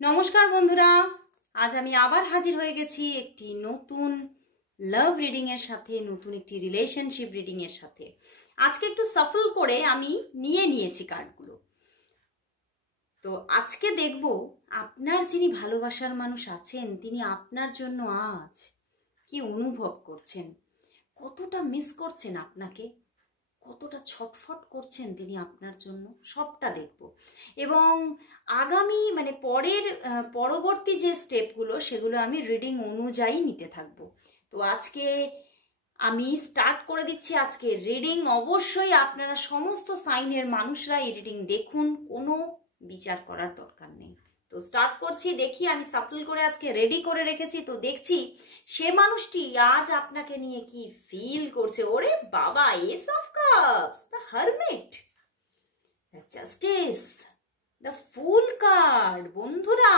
নমস্কার বন্ধুরা, আজ আমি আবার হাজির হয়ে গেছি একটি নতুন লাভ রিডিং এর সাথে, নতুন একটি রিলেশনশিপ রিডিং এর সাথে। আজকে একটু সাফল করে আমি নিয়েছি কার্ডগুলো। তো আজকে দেখব আপনার যিনি ভালোবাসার মানুষ আছেন তিনি আপনার জন্য আজ কি অনুভব করছেন, কতটা মিস করছেন আপনাকে, কতটা ছটফট করছেন তিনি আপনার জন্য, সবটা দেখব। এবং আগামী পরবর্তী যে স্টেপগুলো সেগুলো আমি রিডিং অনুযায়ী নিতে থাকবো। তো আজকে আমি স্টার্ট করে দিচ্ছি আজকে রিডিং। অবশ্যই আপনারা সমস্ত সাইনের মানুষরা এই রিডিং দেখুন, কোনো বিচার করার দরকার নেই। তো স্টার্ট করছি। দেখি আমি সাফল করে আজকে রেডি করে রেখেছি। তো দেখছি সে মানুষটি আজ আপনাকে নিয়ে কি ফিল করছে। ওরে বাবা, S of cups, the hermit, the justice, the fool card. বন্ধুরা,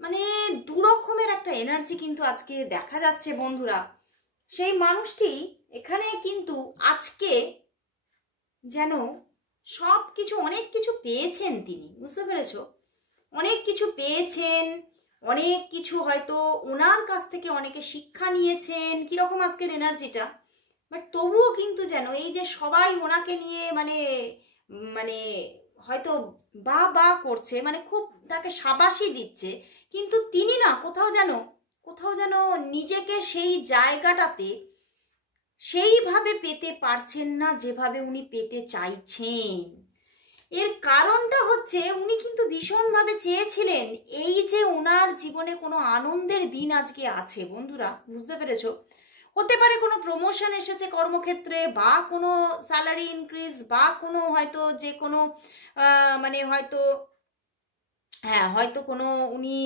মানে দু রকমের একটা এনার্জি কিন্তু আজকে দেখা যাচ্ছে বন্ধুরা। সেই মানুষটি এখানে কিন্তু আজকে যেন সব কিছু, অনেক কিছু পেয়েছেন তিনি, বুঝতে পেরেছ? অনেক কিছু পেয়েছেন, অনেক কিছু হয়তো ওনার কাছ থেকে অনেকে শিক্ষা নিয়েছেন, কিরকম আজকের এনার্জিটা। বাট তবুও কিন্তু যেন এই যে সবাই ওনাকে নিয়ে মানে মানে হয়তো বা করছে, মানে খুব তাকে শাবাশি দিচ্ছে, কিন্তু তিনি না কোথাও যেন নিজেকে সেই জায়গাটাতে সেইভাবে পেতে পারছেন না যেভাবে উনি পেতে চাইছেন। এর কারণটা হচ্ছে উনি কিন্তু ভীষণভাবে চেয়েছিলেন এই যে ওনার জীবনে কোনো আনন্দের দিন আজকে আছে। বন্ধুরা, বুঝতে পেরেছো? হতে পারে কোনো প্রমোশন এসেছে কর্মক্ষেত্রে, বা কোনো স্যালারি ইনক্রিজ, বা কোনো হয়তো যে কোনো মানে হয়তো হয়তো কোনো উনি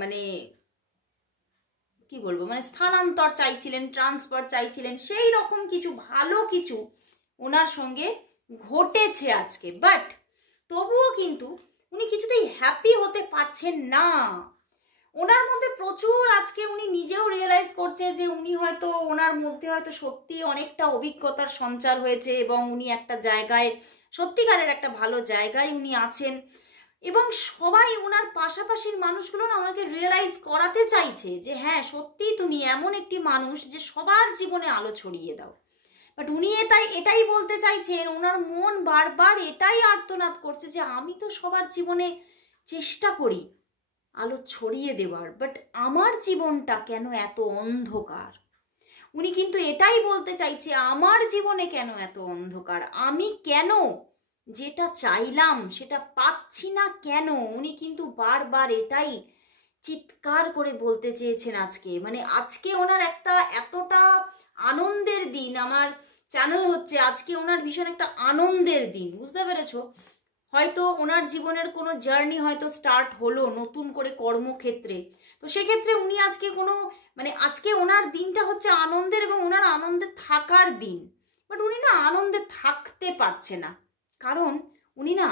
মানে কি বলবো, মানে স্থানান্তর চাইছিলেন, ট্রান্সফার চাইছিলেন, সেই রকম কিছু ভালো কিছু ওনার সঙ্গে ঘটেছে আজকে। বাট তবুও কিন্তু উনি কিছুতেই হ্যাপি হতে পারছেন না। ওনার মধ্যে প্রচুর আজকে উনি নিজেও রিয়েলাইজ করছে যে উনি হয়তো ওনার মধ্যে হয়তো সত্যি অনেকটা অভিজ্ঞতার সঞ্চার হয়েছে, এবং উনি একটা জায়গায়, সত্যিকারের একটা ভালো জায়গায় উনি আছেন। এবং সবাই ওনার পাশাপাশির মানুষগুলো না ওনাকে রিয়েলাইজ করাতে চাইছে যে হ্যাঁ সত্যি তুমি এমন একটি মানুষ যে সবার জীবনে আলো ছড়িয়ে দাও। বাট উনি এটাই বলতে চাইছেন, ওনার মন বারবার এটাই আর্তনাদ করছে যে আমি তো সবার জীবনে চেষ্টা করি আলো ছড়িয়ে দেওয়ার, বাট আমার জীবনটা কেন এত অন্ধকার। উনি কিন্তু এটাই বলতে চাইছে আমার জীবনে কেন এত অন্ধকার, আমি কেন যেটা চাইলাম সেটা পাচ্ছি না কেন। উনি কিন্তু বারবার এটাই চিৎকার করে বলতে চেয়েছেন আজকে। মানে আজকে ওনার একটা এতটা আনন্দের দিন, আমার চ্যানেল হচ্ছে আজকে ওনার ভীষণ একটা আনন্দের দিন, বুঝতে পেরেছো? হয়তো ওনার জীবনের কোনো জার্নি হয়তো স্টার্ট হলো নতুন করে কর্মক্ষেত্রে। তো সেক্ষেত্রে উনি আজকে কোনো আজকে ওনার দিনটা হচ্ছে আনন্দের, এবং ওনার আনন্দে থাকার দিন। বাট উনি না আনন্দে থাকতে পারছে না, কারণ উনি না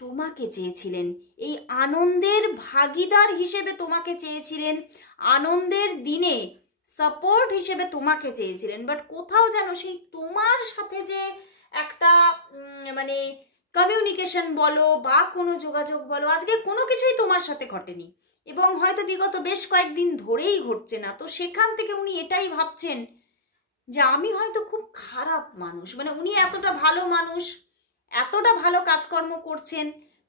তোমাকে চেয়েছিলেন, এই আনন্দের ভাগিদার হিসেবে তোমাকে চেয়েছিলেন, আনন্দের দিনে সাপোর্ট হিসেবে তোমাকে চেয়েছিলেন। বাট কোথাও যেন সেই তোমার সাথে যে একটা মানে কমিউনিকেশন বলো বা কোনো যোগাযোগ বলো, আজকে কোনো কিছুই তোমার সাথে ঘটেনি, এবং হয়তো বিগত বেশ কয়েকদিন ধরেই ঘটছে না। তো সেখান থেকে উনি এটাই ভাবছেন যে আমি হয়তো খুব খারাপ মানুষ। মানে উনি এতটা ভালো মানুষ, এতটা ভালো কাজকর্ম করছেন,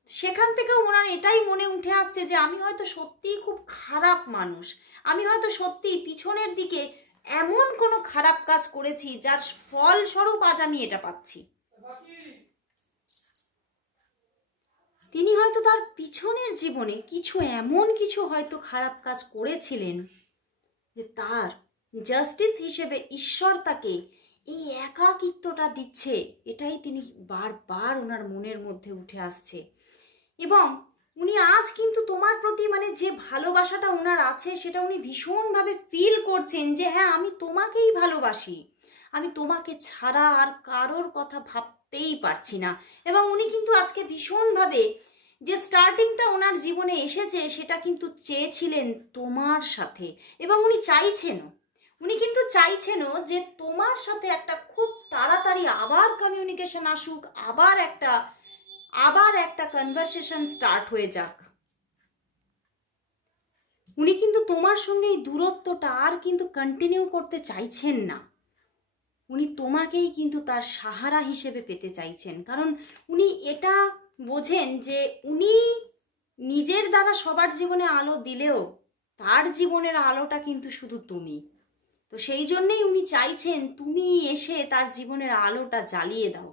সেখান থেকেও ওনার এটাই মনে উঠে আসছে যে আমি হয়তো সত্যিই খুব খারাপ মানুষ, আমি হয়তো সত্যিই পিছনের দিকে এমন কোনো খারাপ কাজ করেছি যার ফলস্বরূপ আজ আমি এটা পাচ্ছি। তিনি হয়তো তার পিছনের জীবনে এমন কিছু হয়তো খারাপ কাজ করেছিলেন যে তার জাস্টিস হিসেবে ঈশ্বর তাকে এই একাকিত্বটা দিচ্ছে, এটাই তিনি বারবার ওনার মনের মধ্যে উঠে আসছে। এবং উনি আজ কিন্তু তোমার প্রতি যে ভালোবাসাটা ওনার আছে সেটা উনি ভীষণভাবে ফিল করছেন যে হ্যাঁ আমি তোমাকেই ভালোবাসি, আমি তোমাকে ছাড়া আর কারোর কথা ভাবতেই পারছি না। এবং উনি কিন্তু আজকে ভীষণভাবে যে স্টার্টিংটা ওনার জীবনে এসেছে সেটা কিন্তু চেয়েছিলেন তোমার সাথে, এবং উনি কিন্তু চাইছেনও যে তোমার সাথে একটা খুব তাড়াতাড়ি আবার কমিউনিকেশন আসুক, আবার একটা আবার একটা কনভারসেশন স্টার্ট হয়ে যাক। উনি কিন্তু তোমার সঙ্গে এই দূরত্বটা আর কিন্তু কন্টিনিউ করতে চাইছেন না। উনি তোমাকেই কিন্তু তার সাহারা হিসেবে পেতে চাইছেন, কারণ উনি এটা বোঝেন যে উনি নিজের দ্বারা সবার জীবনে আলো দিলেও তার জীবনের আলোটা কিন্তু শুধু তুমি। তো সেই জন্যেই উনি চাইছেন তুমি এসে তার জীবনের আলোটা জ্বালিয়ে দাও।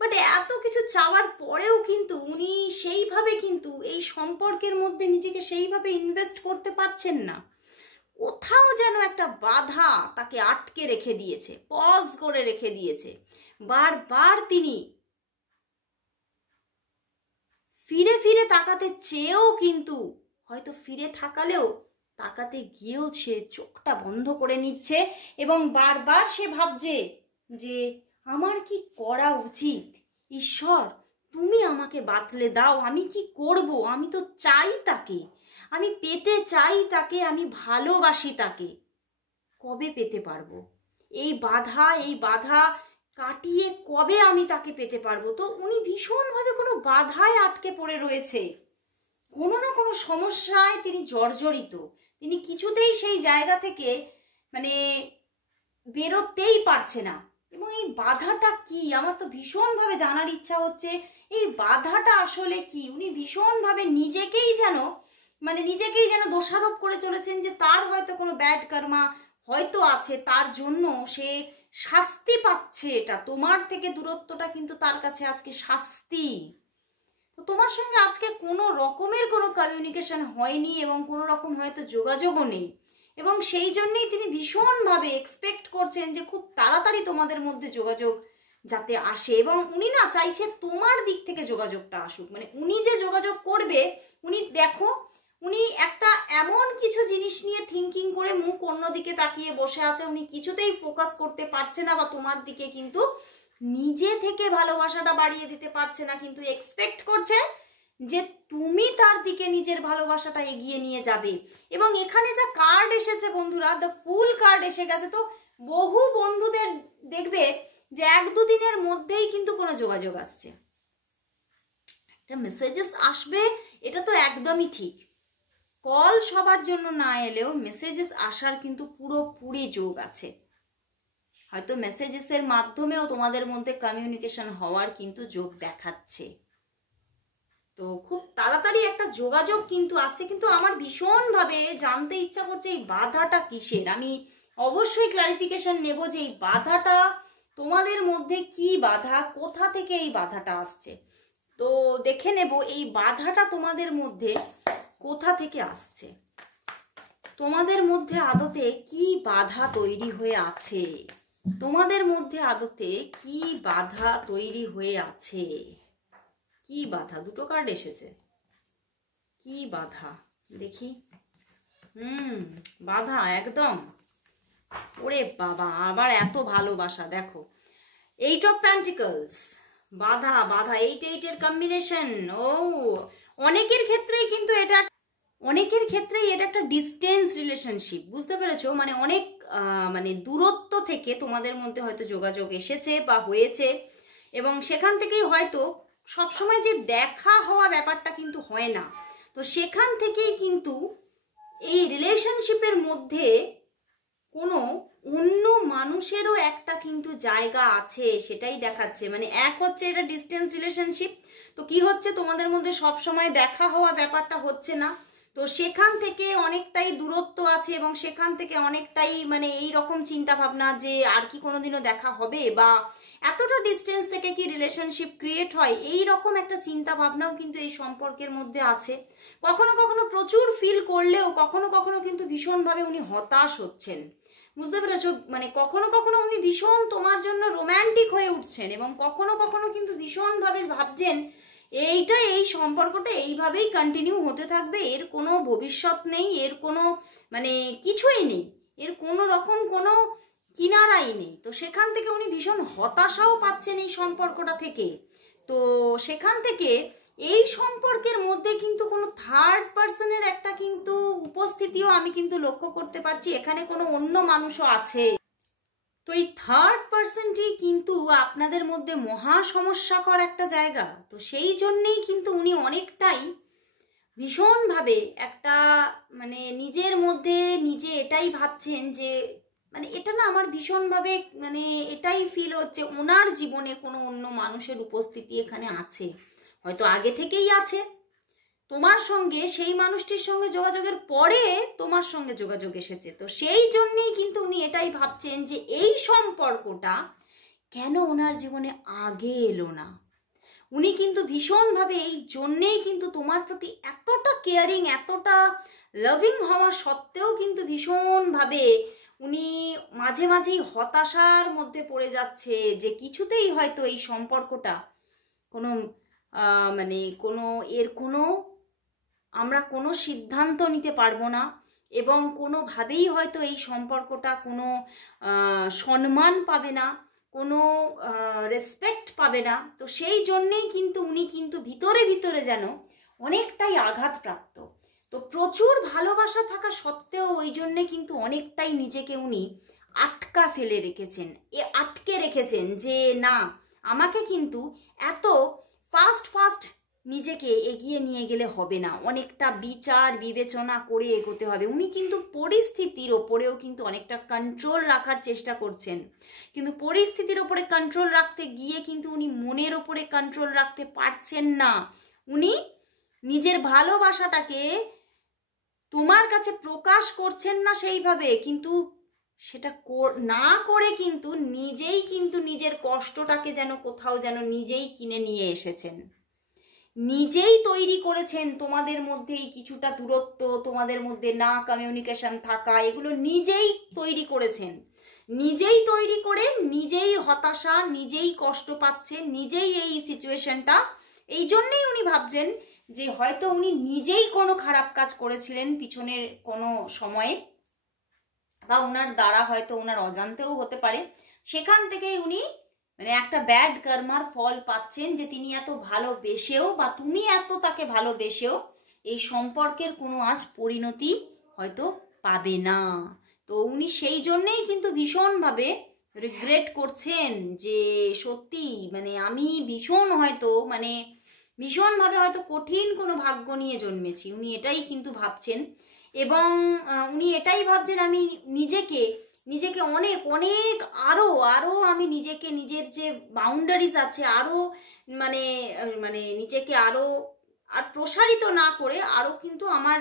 বাট এত কিছু চাওয়ার পরেও কিন্তু উনি সেইভাবে কিন্তু এই সম্পর্কের মধ্যে নিজেকে সেইভাবে ইনভেস্ট করতে পারছেন না। কোথাও যেন একটা বাধা তাকে আটকে রেখে দিয়েছে, পজ করে রেখে দিয়েছে। বারবার তিনি ফিরে ফিরে তাকাতে চেয়েও কিন্তু হয়তো ফিরে থাকালেও তাকাতে গিয়েও সে চোখটা বন্ধ করে নিচ্ছে এবং বারবার সে ভাবছে যে আমার কি করা উচিত, ঈশ্বর তুমি আমাকে বাতলে দাও, আমি কি করব, আমি তো চাই তাকে, আমি পেতে চাই তাকে, আমি ভালোবাসি তাকে, কবে পেতে পারবো? এই বাধা কাটিয়ে কবে আমি তাকে পেতে পারবো? তো উনি ভীষণভাবে কোনো বাধায় আটকে পড়ে রয়েছে, কোনো না কোনো সমস্যায় তিনি জর্জরিত। তিনি কিছুতেই সেই জায়গা থেকে মানে বেরোতেই পারছে না। এবং এই বাধাটা কি আমার তো ভীষণভাবে জানার ইচ্ছা হচ্ছে, এই বাধাটা আসলে কি? উনি ভীষণভাবে নিজেকেই যেন দোষারোপ করে চলেছেন যে তার হয়তো কোনো ব্যাড কর্মা হয়তো আছে, তার জন্য সে শাস্তি পাচ্ছে। এটা তোমার থেকে দূরত্বটা কিন্তু তার কাছে আজকে শাস্তি। তো তোমার সঙ্গে আজকে কোনো রকমের কোনো কমিউনিকেশন হয়নি এবং কোনো রকম হয়তো যোগাযোগও নেই, এবং সেই জন্যই তিনি ভীষণভাবে এক্সপেক্ট করছেন যে খুব তাড়াতাড়ি তোমাদের মধ্যে যোগাযোগ যাতে আসে। এবং উনি না চাইছে তোমার দিক থেকে যোগাযোগটা আসুক, মানে উনি যে যোগাযোগ করবে, উনি দেখো উনি একটা এমন কিছু জিনিস নিয়ে থিঙ্কিং করে মুখ অন্যদিকে তাকিয়ে বসে আছে, উনি কিছুতেই ফোকাস করতে পারছে না বা তোমার দিকে কিন্তু নিজে থেকে ভালোবাসাটা বাড়িয়ে দিতে পারছে না, কিন্তু এক্সপেক্ট করছে যে তুমি তার দিকে নিজের ভালোবাসাটা এগিয়ে নিয়ে যাবে। এবং এখানে যা কার্ড এসেছে বন্ধুরা, দ্য ফুল কার্ড এসে গেছে। তো বহু বন্ধুদের দেখবে যে 1-2 দিনের মধ্যেই কিন্তু কোনো যোগাযোগ আসছে, একটা মেসেজেস আসবে, এটা তো একদমই ঠিক। কল সবার জন্য না এলেও মেসেজেস আসার কিন্তু পুরোপুরি যোগ আছে। হয়তো মেসেজেসের মাধ্যমেও তোমাদের মধ্যে কমিউনিকেশন হওয়ার কিন্তু যোগ দেখাচ্ছে। তো খুব তাড়াতাড়ি একটা যোগাযোগ কিন্তু আসছে, কিন্তু আমার ভীষণভাবে জানতে ইচ্ছা করছে এই বাধাটা কিসের। আমি অবশ্যই ক্লারিফিকেশন নেব যে এই বাধাটা তোমাদের মধ্যে কি বাধা, কোথা থেকে এই বাধাটা আসছে। তো দেখে নেব এই বাধাটা তোমাদের মধ্যে কোথা থেকে আসছে, তোমাদের মধ্যে আদতে কি বাধা তৈরি হয়ে আছে, তোমাদের মধ্যে আদতে কি বাধা তৈরি হয়ে আছে। কি বাধা? দুটো কার্ড এসেছে, কি বাধা দেখি। বাধা একদম, ওরে বাবা আবার এত ভালোবাসা। দেখো 8 অফ পেন্টিকলস, বাধা 8 এর কম্বিনেশন। ও অনেকের ক্ষেত্রেই কিন্তু এটা একটা ডিস্টেন্স রিলেশনশিপ, বুঝতে পেরেছো? মানে অনেক মানে দূরত্ব থেকে তোমাদের মধ্যে হয়তো যোগাযোগ এসেছে বা হয়েছে, এবং সেখান থেকেই হয়তো সবসময় যে দেখা হওয়া ব্যাপারটা কিন্তু হয় না। তো সেখান থেকেই কিন্তু এই রিলেশনশিপের মধ্যে কোনো অন্য মানুষেরও একটা কিন্তু জায়গা আছে, সেটাই দেখাচ্ছে। মানে এক হচ্ছে এটা ডিস্টেন্স রিলেশনশিপ, তো কি হচ্ছে তোমাদের মধ্যে সব সময় দেখা হওয়া ব্যাপারটা হচ্ছে না, তো সেখান থেকে অনেকটাই দূরত্ব আছে এবং সেখান থেকে অনেকটাই মানে এই রকম চিন্তা ভাবনা যে আর কি কোনোদিনও দেখা হবে, বা এতটা ডিস্টেন্স থেকে কি রিলেশনশিপ ক্রিয়েট হয়, এই রকম একটা চিন্তা ভাবনাও কিন্তু এই সম্পর্কের মধ্যে আছে। কখনো কখনো প্রচুর ফিল করলেও কখনো কখনো কিন্তু ভীষণভাবে উনি হতাশ হচ্ছেন, বুঝতে পেরেছো? মানে কখনো কখনো উনি ভীষণ তোমার জন্য রোম্যান্টিক হয়ে উঠছেন এবং কখনো কখনো কিন্তু ভীষণভাবে ভাবছেন এই সম্পর্কটা এইভাবেই কন্টিনিউ হতে থাকবে, এর কোনো ভবিষ্যৎ নেই, এর কোনো মানে কিছুই নেই, এর কোনো রকম কোনো কিনারাই নেই। তো সেখান থেকে উনি ভীষণ হতাশাও পাচ্ছেন এই সম্পর্কটা থেকে। তো সেখান থেকে এই সম্পর্কের মধ্যে কিন্তু কোনো থার্ড পার্সনের একটা কিন্তু উপস্থিতিও আমি কিন্তু লক্ষ্য করতে পারছি, এখানে কোনো অন্য মানুষও আছে। তো তো এই থার্ড পার্সনটি কিন্তু আপনাদের মধ্যে মহা সমস্যাকর একটা জায়গা। তো সেই জন্যেই কিন্তু উনি অনেকটাই ভীষণভাবে একটা মানে নিজের মধ্যে নিজে এটাই ভাবছেন যে মানে এটা না আমার ভীষণভাবে মানে এটাই ফিল হচ্ছে ওনার জীবনে কোনো অন্য মানুষের উপস্থিতি এখানে আছে, হয়তো আগে থেকেই আছে তোমার সঙ্গে, সেই মানুষটির সঙ্গে যোগাযোগের পরে তোমার সঙ্গে যোগাযোগ এসেছে। তো সেই জন্যেই কিন্তু উনি এটাই ভাবছেন যে এই সম্পর্কটা কেন ওনার জীবনে আগে এলো না। উনি কিন্তু ভীষণভাবে এই জন্যেই কিন্তু তোমার প্রতি এতটা কেয়ারিং, এতটা লাভিং হওয়া সত্ত্বেও কিন্তু ভীষণভাবে উনি মাঝে মাঝেই হতাশার মধ্যে পড়ে যাচ্ছে যে কিছুতেই হয়তো এই সম্পর্কটা কোনো মানে কোনো এর কোনো আমরা কোনো সিদ্ধান্ত নিতে পারবো না এবং কোনোভাবেই হয়তো এই সম্পর্কটা কোনো সম্মান পাবে না, কোনো রেসপেক্ট পাবে না। তো সেই জন্যেই কিন্তু উনি কিন্তু ভিতরে ভিতরে যেন অনেকটাই আঘাতপ্রাপ্ত। তো প্রচুর ভালোবাসা থাকা সত্ত্বেও ওই জন্যে কিন্তু অনেকটাই নিজেকে উনি আটকে রেখেছেন যে না, আমাকে কিন্তু এত ফাস্ট নিজেকে এগিয়ে নিয়ে গেলে হবে না, অনেকটা বিচার বিবেচনা করে এগোতে হবে। উনি কিন্তু পরিস্থিতির ওপরেও কিন্তু অনেকটা কন্ট্রোল রাখার চেষ্টা করছেন, কিন্তু পরিস্থিতির ওপরে কন্ট্রোল রাখতে গিয়ে কিন্তু উনি মনের ওপরে কন্ট্রোল রাখতে পারছেন না। উনি নিজের ভালোবাসাটাকে তোমার কাছে প্রকাশ করছেন না সেইভাবে, কিন্তু সেটা না করে কিন্তু নিজের কষ্টটাকে যেন কোথাও যেন নিজেই কিনে নিয়ে এসেছেন, নিজেই তৈরি করেছেন। তোমাদের মধ্যেই কিছুটা দূরত্ব, তোমাদের মধ্যে না কমিউনিকেশন থাকা, এগুলো নিজেই তৈরি করেছেন। নিজেই তৈরি করে নিজেই হতাশা, নিজেই কষ্ট পাচ্ছেন, নিজেই এই সিচুয়েশনটা। এই জন্যেই উনি ভাবছেন যে হয়তো উনি নিজেই কোনো খারাপ কাজ করেছিলেন পিছনের কোনো সময়ে, বা ওনার দ্বারা হয়তো ওনার অজান্তেও হতে পারে। সেখান থেকেই উনি মানে একটা ব্যাড কর্মার ফল পাচ্ছেন যে তিনি এত ভালোবেসেও বা তুমি এত তাকে ভালোবেসেও এই সম্পর্কের কোনো আজ পরিণতি হয়তো পাবে না। তো উনি সেই জন্যেই কিন্তু ভীষণভাবে রিগ্রেট করছেন যে সত্যি মানে আমি ভীষণভাবে হয়তো কঠিন কোনো ভাগ্য নিয়ে জন্মেছি, উনি এটাই কিন্তু ভাবছেন। এবং উনি এটাই ভাবছেন আমি নিজেকে অনেক অনেক আরও আমি নিজের যে বাউন্ডারিজ আছে আরও মানে নিজেকে আরও আর প্রসারিত না করে আরও কিন্তু আমার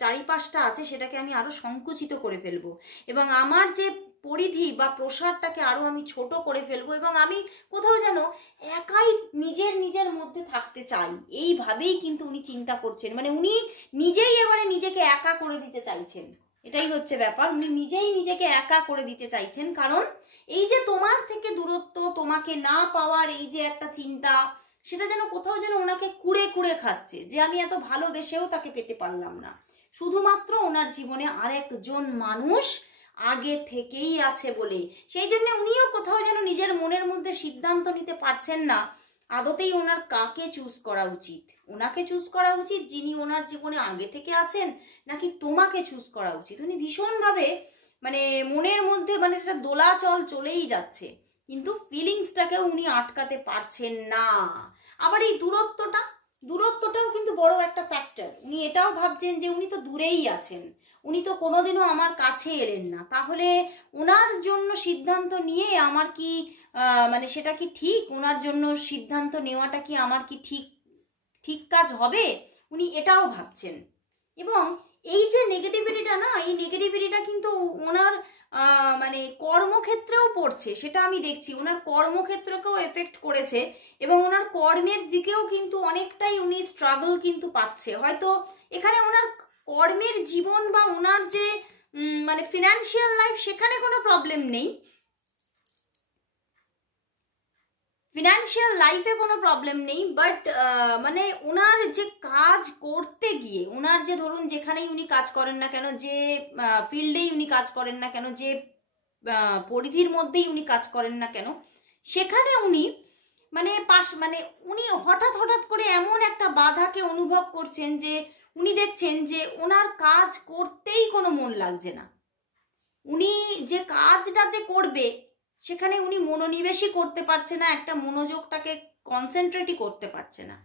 চারিপাশটা আছে সেটাকে আমি আরও সংকুচিত করে ফেলবো, এবং আমার যে পরিধি বা প্রসারটাকে আরও আমি ছোট করে ফেলবো, এবং আমি কোথাও যেন একাই নিজের মধ্যে থাকতে চাই। এইভাবেই কিন্তু উনি চিন্তা করছেন, মানে উনি নিজেই এবারে নিজেকে একা করে দিতে চাইছেন। এটাই হচ্ছে ব্যাপার, উনি নিজেই নিজেকে একা করে দিতে চাইছেন। কারণ এই যে তোমার থেকে দূরত্ব, তোমাকে না পাওয়ার এই যে একটা চিন্তা, সেটা যেন কোথাও যেন ওনাকে কুড়ে খাচ্ছে যে আমি এত ভালোবেসেও তাকে পেতে পারলাম না। শুধুমাত্র ওনার জীবনে আরেকজন মানুষ আগে থেকেই আছে বলে, সেই জন্য উনিও কোথাও যেন নিজের মনের মধ্যে সিদ্ধান্ত নিতে পারছেন না আদতেই ওনার কাকে চুজ করা উচিত। ওনাকে চুজ করা উচিত যিনি ওনার জীবনে আগে থেকে আছেন, নাকি তোমাকে চুজ করা উচিত। উনি ভীষণভাবে মানে মনের মধ্যে মানে একটা দোলাচল চলেই যাচ্ছে, কিন্তু ফিলিংসটাকে উনি আটকাতে পারছেন না। আবার এই দূরত্বটাও কিন্তু বড় একটা ফ্যাক্টর। উনি এটাও ভাবছেন যে উনি তো দূরেই আছেন, উনি তো কোনোদিনও আমার কাছে এলেন না, তাহলে ওনার জন্য সিদ্ধান্ত নিয়ে আমার কি মানে সেটা কি ঠিক, ওনার জন্য সিদ্ধান্ত নেওয়াটা কি আমার কি ঠিক কাজ হবে, উনি এটাও ভাবছেন। এবং এই যে নেগেটিভিটিটা না, এই নেগেটিভিটিটা কিন্তু ওনার মানে কর্মক্ষেত্রেও পড়ছে, সেটা আমি দেখছি। ওনার কর্মক্ষেত্রকেও এফেক্ট করেছে এবং ওনার কর্মের দিকেও কিন্তু অনেকটাই উনি স্ট্রাগল কিন্তু পাচ্ছে। হয়তো এখানে ওনার কর্মের জীবন বা ওনার যে মানে ফিনান্সিয়াল লাইফ, সেখানে কোনো প্রবলেম নেই, ফিনান্সিয়াল লাইফে কোনো প্রবলেম নেই, বাট মানে ওনার যে কাজ করতে গিয়ে ওনার যে ধরুন যেখানেই উনি কাজ করেন না কেন, যে ফিল্ডেই উনি কাজ করেন না কেন, যে পরিধির মধ্যেই উনি কাজ করেন না কেন, সেখানে উনি মানে উনি হঠাৎ করে এমন একটা বাধাকে অনুভব করছেন যে উনি দেখছেন যে ওনার কাজ করতেই কোনো মন লাগছে না। উনি যে কাজটা যে করবে সেখানে উনি মনোনিবেশই করতে পারছে না, একটা মনোযোগটাকে কনসেন্ট্রেটই করতে পারছে না।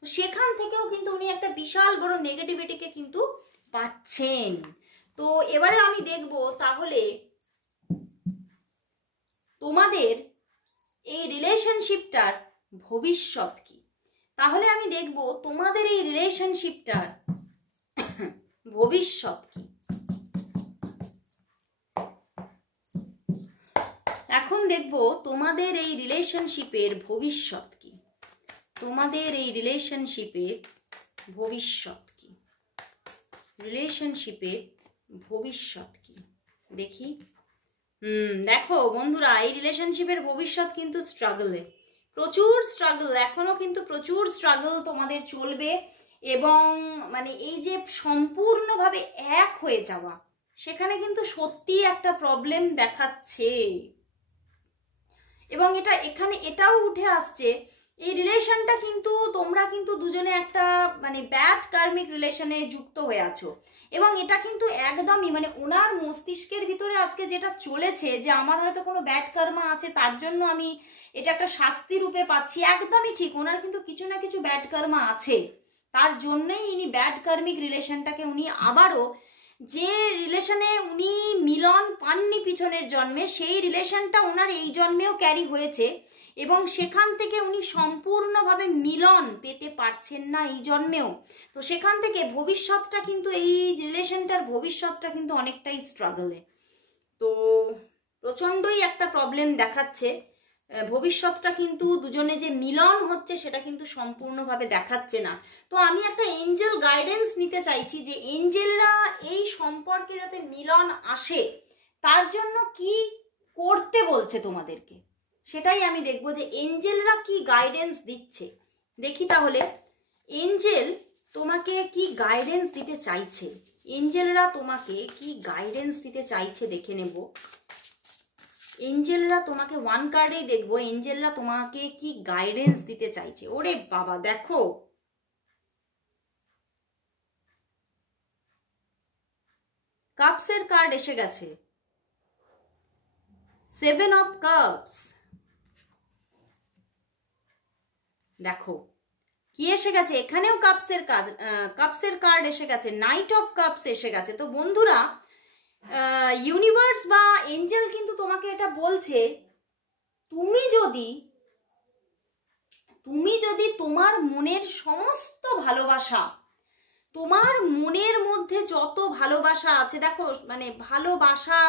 তো সেখান থেকেও কিন্তু উনি একটা বিশাল বড় নেগেটিভিটিকে কিন্তু পাচ্ছেন। তো এবারে আমি দেখব তাহলে তোমাদের এই রিলেশনশিপটার ভবিষ্যৎ কি। তাহলে আমি দেখব তোমাদের এই রিলেশনশিপটার ভবিষ্যৎ কি। এখন দেখব তোমাদের এই রিলেশনশিপের ভবিষ্যৎ কি, তোমাদের এই রিলেশনশিপের ভবিষ্যৎ কি, রিলেশনশিপের ভবিষ্যৎ কি দেখি। দেখো বন্ধুরা, এই রিলেশনশিপের ভবিষ্যৎ কিন্তু স্ট্রাগলে, প্রচুর স্ট্রাগল, এখনো কিন্তু প্রচুর স্ট্রাগল তোমাদের চলবে। এবং মানে এই যে সম্পূর্ণভাবে এক হয়ে যাওয়া, সেখানে কিন্তু সত্যি একটা প্রবলেম দেখাচ্ছে। এবং এখানে এটাও উঠে আসছে, এই রিলেশনটা কিন্তু তোমরা কিন্তু দুজনে একটা মানে ব্যাড কার্মিক রিলেশনে যুক্ত হয়ে আছো। এবং এটা কিন্তু একদমই মানে ওনার মস্তিষ্কের ভিতরে আজকে যেটা চলেছে যে আমার হয়তো কোনো ব্যাড কার্মা আছে, তার জন্য আমি এটা একটা শাস্তি রূপে পাচ্ছি, একদমই ঠিক। ওনার কিন্তু কিছু না কিছু ব্যাড কার্মা আছে, তার জন্যই ইনি ব্যাড কার্মিক রিলেশনটাকে উনি আবারও, যে রিলেশনে উনি মিলন পাননি পিছনের জন্মে, সেই রিলেশনটা ওনার এই জন্মেও ক্যারি হয়েছে এবং সেখান থেকে উনি সম্পূর্ণভাবে মিলন পেতে পারছেন না এই জন্মেও। তো সেখান থেকে ভবিষ্যৎটা কিন্তু, এই রিলেশনটার ভবিষ্যৎটা কিন্তু অনেকটাই স্ট্রাগলে। তো প্রচণ্ডই একটা প্রবলেম দেখাচ্ছে। ভবিষ্যৎটা কিন্তু দুজনে যে মিলন হচ্ছে সেটা কিন্তু সম্পূর্ণভাবে দেখাচ্ছে না। তো আমি একটা এঞ্জেল গাইডেন্স নিতে চাইছি যে এঞ্জেলরা এই সম্পর্কে যাতে মিলন আসে তার জন্য কি করতে বলছে তোমাদেরকে, সেটাই আমি দেখবো যে এঞ্জেলরা কি গাইডেন্স দিচ্ছে। দেখি তাহলে এঞ্জেল তোমাকে কি গাইডেন্স দিতে চাইছে, এঞ্জেলরা তোমাকে কি গাইডেন্স দিতে চাইছে দেখে নেব। এঞ্জেলরা তোমাকে ওয়ান কার্ডেই দেখবো, এঞ্জেলরা তোমাকে কি গাইডেন্স দিতে চাইছে। ওরে বাবা, দেখো কাপসের কার্ড এসে গেছে, 7 অফ কাপস। দেখো কি এসে গেছে, এখানেও কাপসের কার্ড এসে গেছে, নাইট অফ কাপস এসে গেছে। তো বন্ধুরা, ইউনিভার্স বা এঞ্জেল কিন্তু তোমাকে এটা বলছে, তুমি যদি তোমার মনের সমস্ত ভালোবাসা, তোমার মনের মধ্যে যত ভালোবাসা আছে, দেখো মানে ভালোবাসা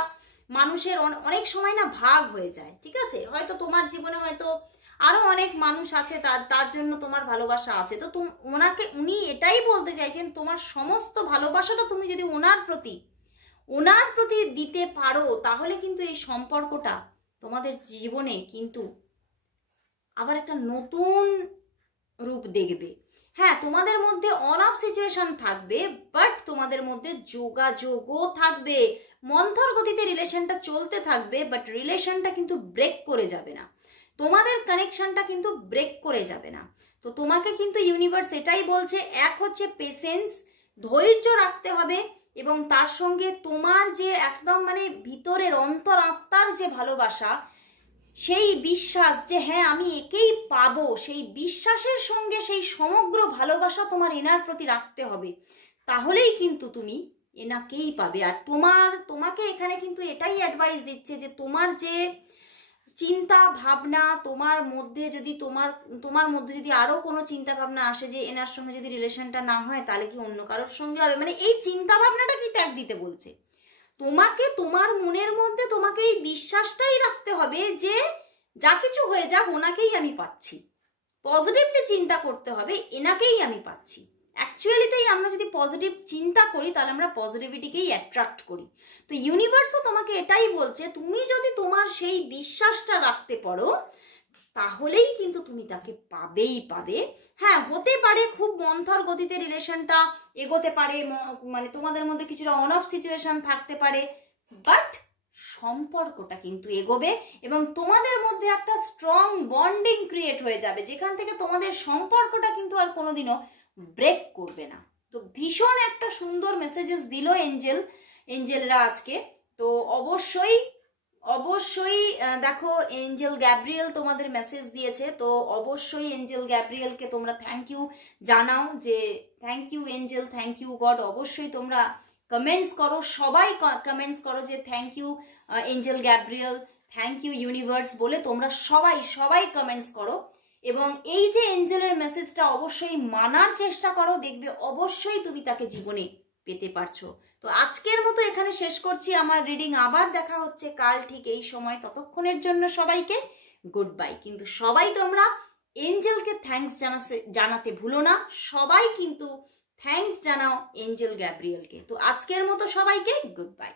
মানুষের অনেক সময় না ভাগ হয়ে যায়, ঠিক আছে? হয়তো তোমার জীবনে হয়তো আরো অনেক মানুষ আছে, তার জন্য তোমার ভালোবাসা আছে। তো উনি এটাই বলতে চাইছেন, তোমার সমস্ত ভালোবাসাটা তুমি যদি ওনার প্রতি দিতে পারো, তাহলে কিন্তু এই সম্পর্কটা তোমাদের জীবনে কিন্তু আবার একটা নতুন রূপ দেখবে। হ্যাঁ, তোমাদের মধ্যে অন অফ সিচুয়েশন থাকবে, বাট তোমাদের মধ্যে যোগাযোগও থাকবে। মন্থর গতিতে রিলেশনটা চলতে থাকবে, বাট রিলেশনটা কিন্তু ব্রেক করে যাবে না, তোমাদের কানেকশনটা কিন্তু ব্রেক করে যাবে না। তো তোমাকে কিন্তু ইউনিভার্স এটাই বলছে, এক হচ্ছে পেশেন্স, ধৈর্য রাখতে হবে, এবং তার সঙ্গে তোমার যে একদম মানে ভিতরের অন্তর আত্মার যে ভালোবাসা, সেই বিশ্বাস যে হ্যাঁ আমি একেই পাবো, সেই বিশ্বাসের সঙ্গে সেই সমগ্র ভালোবাসা তোমার এনার প্রতি রাখতে হবে, তাহলেই কিন্তু তুমি এনাকেই পাবে। আর তোমাকে এখানে কিন্তু এটাই অ্যাডভাইস দিচ্ছে যে তোমার যে চিন্তা ভাবনা, তোমার মধ্যে যদি আরো কোনো চিন্তা ভাবনা আসে যে এনার সঙ্গে যদি রিলেশনটা না হয় তাহলে কি অন্য কারোর সঙ্গে হবে, মানে এই চিন্তা ভাবনাটা কি ত্যাগ দিতে বলছে। তোমাকে তোমার মনের মধ্যে তোমাকে এই বিশ্বাসটাই রাখতে হবে যে যা কিছু হয়ে যাক ওনাকেই আমি পাচ্ছি, পজিটিভলি চিন্তা করতে হবে, এনাকেই আমি পাচ্ছি। অ্যাকচুয়ালিতেই আমরা যদি পজিটিভ চিন্তা করি তাহলে আমরা পজিটিভিটিকেই অ্যাট্রাক্ট করি। তো ইউনিভার্সও তোমাকে এটাই বলছে, তুমি যদি তোমার সেই বিশ্বাসটা রাখতে পারো তাহলেই কিন্তু তুমি তাকে পাবে। হ্যাঁ, হতে পারে খুব মন্থর গতিতে রিলেশনটা এগোতে পারে, মানে তোমাদের মধ্যে কিছুটা অন অফ সিচুয়েশন থাকতে পারে, বাট সম্পর্কটা কিন্তু এগোবে এবং তোমাদের মধ্যে একটা স্ট্রং বন্ডিং ক্রিয়েট হয়ে যাবে, যেখান থেকে তোমাদের সম্পর্কটা কিন্তু আর কোনোদিনও ব্রেক করবে না। তো ভীষণ একটা সুন্দর মেসেজেস দিল এঞ্জেলরা আজকে। তো অবশ্যই অবশ্যই দেখো এঞ্জেল গ্যাব্রিয়েল তোমাদের মেসেজ দিয়েছে, তো অবশ্যই এঞ্জেল গ্যাব্রিয়েলকে তোমরা থ্যাংক ইউ জানাও, যে thank you angel, thank you God. অবশ্যই তোমরা কমেন্টস করো, সবাই কমেন্টস করো যে thank you angel Gabriel, thank you universe বলে তোমরা সবাই কমেন্টস করো। এবং এই যে এঞ্জেলের মেসেজটা অবশ্যই মানার চেষ্টা করো, দেখবে অবশ্যই তুমি তাকে জীবনে পেতে পারছো। তো আজকের মতো এখানে শেষ করছি আমার রিডিং, আবার দেখা হচ্ছে কাল ঠিক এই সময়। ততক্ষণের জন্য সবাইকে গুড বাই। কিন্তু সবাই তোমরা এঞ্জেলকে থ্যাঙ্কস জানাতে ভুলো না, সবাই কিন্তু থ্যাঙ্কস জানাও এঞ্জেল গ্যাব্রিয়েলকে। তো আজকের মতো সবাইকে গুড বাই।